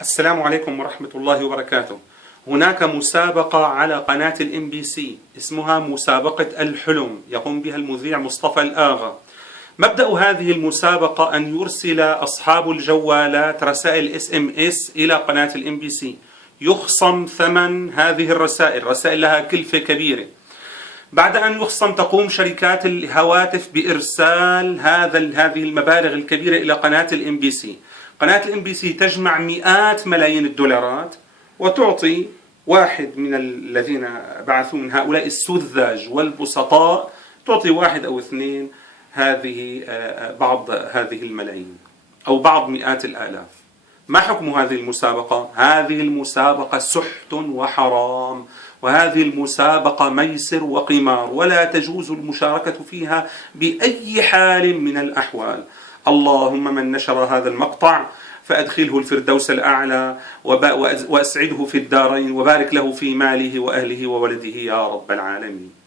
السلام عليكم ورحمة الله وبركاته. هناك مسابقة على قناة الMBC اسمها مسابقة الحلم، يقوم بها المذيع مصطفى الآغا. مبدأ هذه المسابقة أن يرسل أصحاب الجوالات رسائل SMS إلى قناة الMBC، يخصم ثمن هذه الرسائل، رسائل لها كلفة كبيرة. بعد أن يخصم تقوم شركات الهواتف بإرسال هذه المبالغ الكبيرة إلى قناة الMBC. قناة الMBC تجمع مئات ملايين الدولارات وتعطي واحد من الذين بعثوا من هؤلاء السذاج والبسطاء، تعطي واحد أو اثنين بعض هذه الملايين أو بعض مئات الآلاف. ما حكم هذه المسابقة؟ هذه المسابقة سحت وحرام، وهذه المسابقة ميسر وقمار، ولا تجوز المشاركة فيها بأي حال من الأحوال. اللهم من نشر هذا المقطع فأدخله الفردوس الأعلى وأسعده في الدارين، وبارك له في ماله وأهله وولده يا رب العالمين.